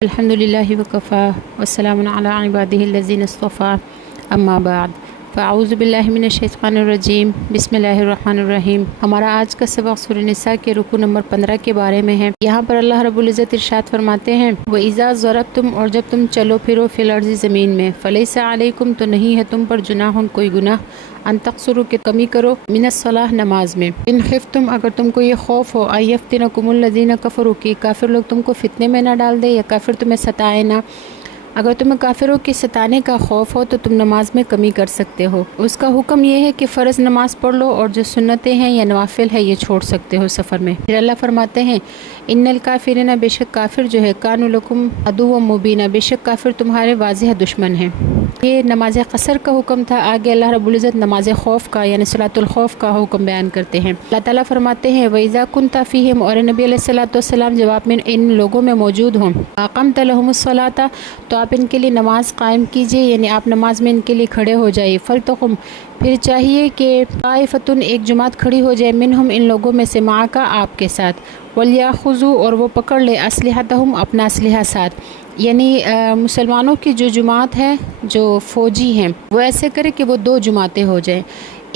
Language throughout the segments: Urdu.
الحمد للہ وکفا والسلام علی عبادہ الذین اصطفیٰ اما بعد فاعوذ باللہ من الشیطان الرجیم بسم اللہ الرحمن الرحیم۔ ہمارا آج کا سبق سورہ نساء کے رکوع نمبر 15 کے بارے میں ہے۔ یہاں پر اللہ رب العزت ارشاد فرماتے ہیں وَإِذَا ضَرَبْتُمْ، اور جب تم چلو پھرو فی الارض زمین میں، فَلَيْسَ عَلَيْكُمْ، تو نہیں ہے تم پر جناح کوئی گناہ، ان تقصروا کہ کمی کرو، من الصلاۃ نماز میں، ان خفتم اگر تم کو یہ خوف ہو، ان یفتنکم الذین کفروا کہ کافر لوگ تم کو فتنے میں نہ ڈال دے یا کافر تمہیں ستائے نہ۔ اگر تمہیں کافروں کے ستانے کا خوف ہو تو تم نماز میں کمی کر سکتے ہو۔ اس کا حکم یہ ہے کہ فرض نماز پڑھ لو اور جو سنتیں ہیں یا نوافل ہے یہ چھوڑ سکتے ہو سفر میں۔ پھر اللہ فرماتے ہیں ان الکافرین، بے شک کافر جو ہے، کانوا لکم عدوا مبینا، بے شک کافر تمہارے واضح دشمن ہیں۔ یہ نماز قصر کا حکم تھا۔ آگے اللہ رب العزت نماز خوف کا یعنی صلاۃ الخوف کا حکم بیان کرتے ہیں۔ اللہ تعالیٰ فرماتے ہیں وَإِذَا كُنْتَ فِيهِمْ، اور نبی علیہ الصلوۃ والسلام جب آپ میں ان لوگوں میں موجود ہوں، أَقَمْتَ لَهُمُ الصَّلَاةَ، تو آپ ان کے لیے نماز قائم کیجئے، یعنی آپ نماز میں ان کے لیے کھڑے ہو جائیے۔ فَلْتَقُمْ، پھر چاہیے کہ طائفۃ، ایک جماعت کھڑی ہو جائے، منہم، ان لوگوں میں سے، معک، آپ کے ساتھ، وَلْيَأْخُذُوا، اور وہ پکڑ لے، أَسْلِحَتَهُمْ، اپنا اسلحہ ساتھ۔ یعنی مسلمانوں کی جو جماعت ہے، جو فوجی ہیں، وہ ایسے کرے کہ وہ دو جماعتیں ہو جائیں۔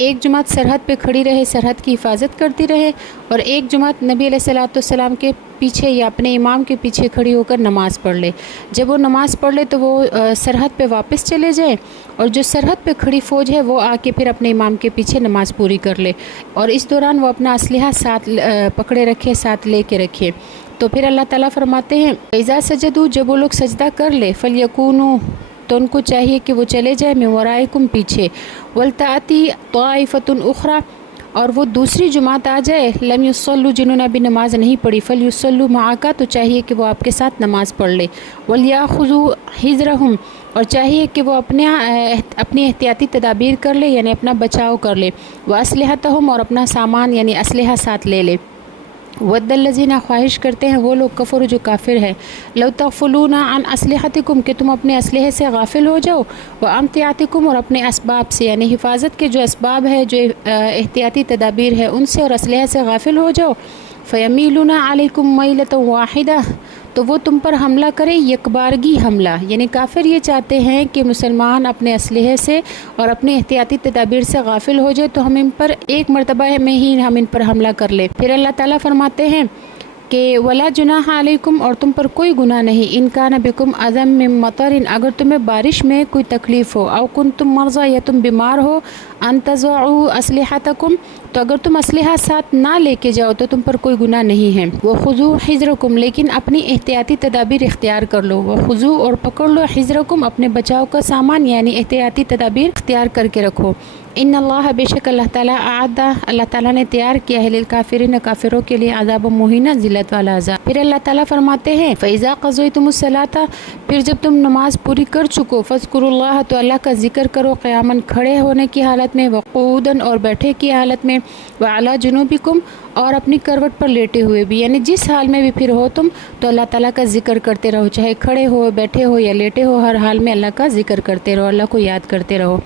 ایک جماعت سرحد پہ کھڑی رہے، سرحد کی حفاظت کرتی رہے، اور ایک جماعت نبی علیہ الصلوۃ والسلام کے پیچھے یا اپنے امام کے پیچھے کھڑی ہو کر نماز پڑھ لے۔ جب وہ نماز پڑھ لے تو وہ سرحد پہ واپس چلے جائیں، اور جو سرحد پہ کھڑی فوج ہے وہ آ کے پھر اپنے امام کے پیچھے نماز پوری کر لے، اور اس دوران وہ اپنا اسلحہ ساتھ پکڑے رکھے، ساتھ لے کے رکھے۔ تو پھر اللہ تعالیٰ فرماتے ہیں اذا سجدوا، جب وہ لوگ سجدہ کر لے، فلیکونوا، تو ان کو چاہیے کہ وہ چلے جائیں، من ورائکم، پیچھے، ولتأتی طائفۃ اخری، اور وہ دوسری جماعت آ جائے، لم یصلوا، جنہوں نے ابھی نماز نہیں پڑھی، فلیصلوا معک، تو چاہیے کہ وہ آپ کے ساتھ نماز پڑھ لے، ولیأخذوا حذرہم، اور چاہیے کہ وہ اپنی احتیاطی تدابیر کر لے، یعنی اپنا بچاؤ کر لے، واسلحتہم، اور اپنا سامان یعنی اسلحہ ساتھ لے لے۔ ود الذین، خواہش کرتے ہیں وہ لوگ، کفر، جو کافر ہے، لو تغفلون عن اسلحتکم، کہ تم اپنے اسلحے سے غافل ہو جاؤ، وامتعتکم، اور اپنے اسباب سے، یعنی حفاظت کے جو اسباب ہے، جو احتیاطی تدابیر ہے، ان سے اور اسلحے سے غافل ہو جاؤ، فیمیلون علیکم میلۃ واحدہ، تو وہ تم پر حملہ کرے یکبارگی حملہ، یعنی کافر یہ چاہتے ہیں کہ مسلمان اپنے اسلحے سے اور اپنے احتیاطی تدابیر سے غافل ہو جائے، تو ہم ان پر ایک مرتبہ میں ہی ہم ان پر حملہ کر لیں۔ پھر اللہ تعالیٰ فرماتے ہیں کہ ولا جناح علیکم، اور تم پر کوئی گناہ نہیں، ان کان بکم اذی من مطر، اگر تمہیں بارش میں کوئی تکلیف ہو، او کنتم مرضی، یا تم بیمار ہو، ان تضعوا اسلحتکم، تو اگر تم اسلحہ ساتھ نہ لے کے جاؤ تو تم پر کوئی گناہ نہیں ہے، وخذوا حذرکم، لیکن اپنی احتیاطی تدابیر اختیار کر لو، وخذوا، اور پکڑ لو، حذرکم، اپنے بچاؤ کا سامان یعنی احتیاطی تدابیر اختیار کر کے رکھو۔ ان اللہ، بے شک اللہ تعالیٰ، اللہ تعالیٰ نے تیار کیا ہے للکافرین، کافروں کے لیے، عذاب مہینہ، ذلت والا عذاب۔ پھر اللہ تعالیٰ فرماتے ہیں فَإِذَا قَضَيْتُمُ الصَّلَاةَ، پھر جب تم نماز پوری کر چکو، فاذکروا اللہ، تو اللہ کا ذکر کرو، قیاماً، کھڑے ہونے کی حالت میں، وقعوداً، اور بیٹھے کی حالت میں، وعلی جنوبکم، اور اپنی کروٹ پر لیٹے ہوئے بھی، یعنی جس حال میں بھی پھر ہو تم تو اللہ تعالیٰ کا ذکر کرتے رہو، چاہے کھڑے ہو، بیٹھے ہو یا لیٹے ہو، ہر حال میں اللہ کا ذکر کرتے رہو، اللہ کو یاد کرتے رہو۔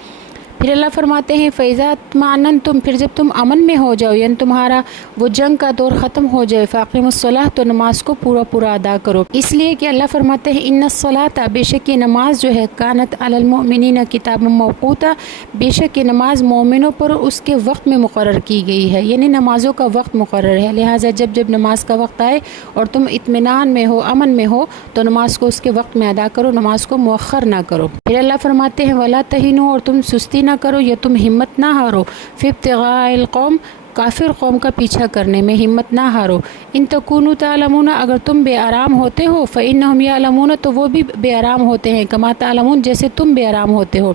پھر اللہ فرماتے ہیں فَإِذَا اطْمَأْنَنْتُمْ، پھر جب تم امن میں ہو جاؤ، یعنی تمہارا وہ جنگ کا دور ختم ہو جائے، فَأَقِیمُوا الصَّلَاةَ، تو نماز کو پورا ادا کرو، اس لیے کہ اللہ فرماتے ہیں اِنَّ الصَّلَاةَ، بے شک یہ نماز جو ہے، کانت علی المؤمنین کتابا موقوتا، بے شک یہ نماز مومنوں پر اس کے وقت میں مقرر کی گئی ہے، یعنی نمازوں کا وقت مقرر ہے، لہٰذا جب نماز کا وقت آئے اور تم اطمینان میں ہو، امن میں ہو، تو نماز کو اس کے وقت میں ادا کرو، نماز کو مؤخر نہ کرو۔ پھر اللہ فرماتے ہیں وَلَا تَهِنُوا، اور تم سستی نہ کرو یا تم ہمت نہ ہارو، فِي ابْتِغَاءِ الْقَوْمِ، کافر قوم کا پیچھا کرنے میں ہمت نہ ہارو، ان تکونوا تعلمون، اگر تم بے آرام ہوتے ہو، فإنہم یعلمون، تو وہ بھی بے آرام ہوتے ہیں، کما تعلمون، جیسے تم بے آرام ہوتے ہو۔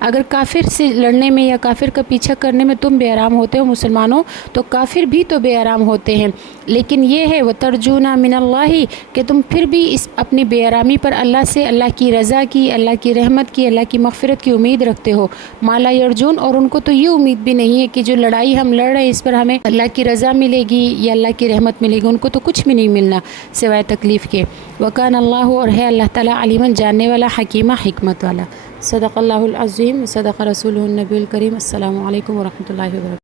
اگر کافر سے لڑنے میں یا کافر کا پیچھا کرنے میں تم بے آرام ہوتے ہو مسلمانوں، تو کافر بھی تو بے آرام ہوتے ہیں، لیکن یہ ہے وَتَرْجُونَ مِنَ اللَّهِ، کہ تم پھر بھی اس اپنی بے آرامی پر اللہ سے، اللہ کی رضا کی، اللہ کی رحمت کی، اللہ کی مغفرت کی امید رکھتے ہو، مَا لَا يَرْجُونَ، اور ان کو تو یہ امید بھی نہیں ہے کہ جو لڑائی ہم لڑ رہے ہیں اس پر ہمیں اللہ کی رضا ملے گی یا اللہ کی رحمت ملے گی، ان کو تو کچھ بھی نہیں ملنا سوائے تکلیف کے۔ وَكَانَ اللَّهُ، اور ہے اللہ تعالیٰ، علیماً، جاننے والا، حکیمہ، حکمت والا۔ صدق اللہ العظیم، صدق رسولہ النبی الکریم۔ السلام علیکم ورحمۃ اللہ وبرکاتہ۔